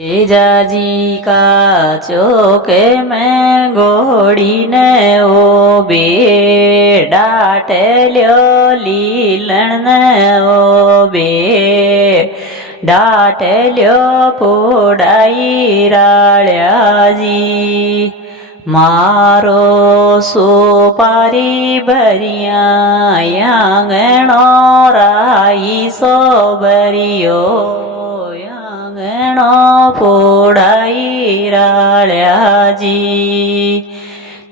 तेजाजी का चौके में घोड़ी ने ओ बे डाट ल्यो लीलन ने ओ बे डाट ल्यो पोडाई राळ्या जी मारो सोपारी भरिया यांगणो राई सो भरियो यांगणो पोडाई राळ्याजी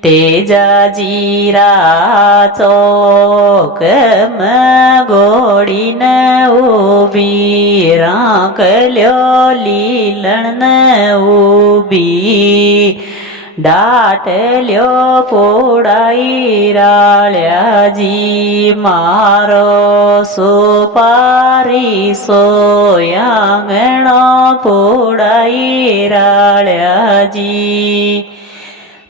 तेजाजीरा चौक घोड़ीन ऊबी रांकल्यो लीलन ऊबी डाटल्यो पोडाई राळ्याजी मारो सोपारी सोयांगणो पोडाई राळ्याजी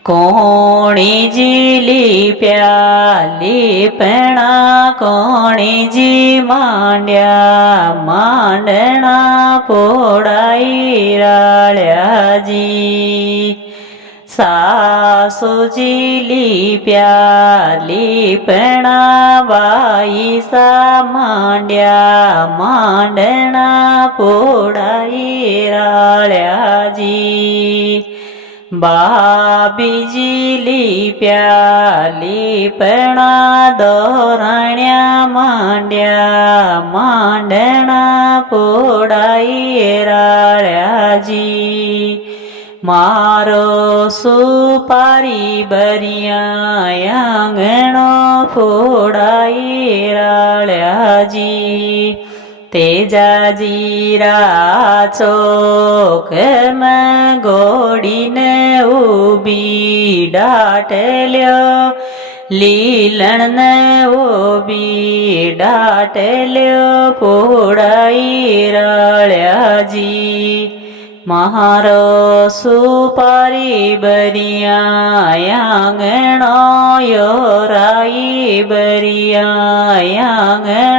कोणी जी प्याली पेणा कोणी जी मांड्या मांडणा पोडाई राळ्याजी सासूजी प्याली पेणा बाई सा मांड्या मांडणा पोडाई राळ्याजी बाबीजी प्याली पेणा दोराण्या मांड्या मांडणा पोडाई राळ्याजी मारो सुपारी भरिया यांगणो पोडाई राळ्याजी तेजाजीरा चौक में घोड़ीन ऊबी डाटल्यो लीलन ऊबी डाटल्यो पोडाई राळ्याजी महारो सुपारी भरिया यांगणो योराई भरिया यांगणो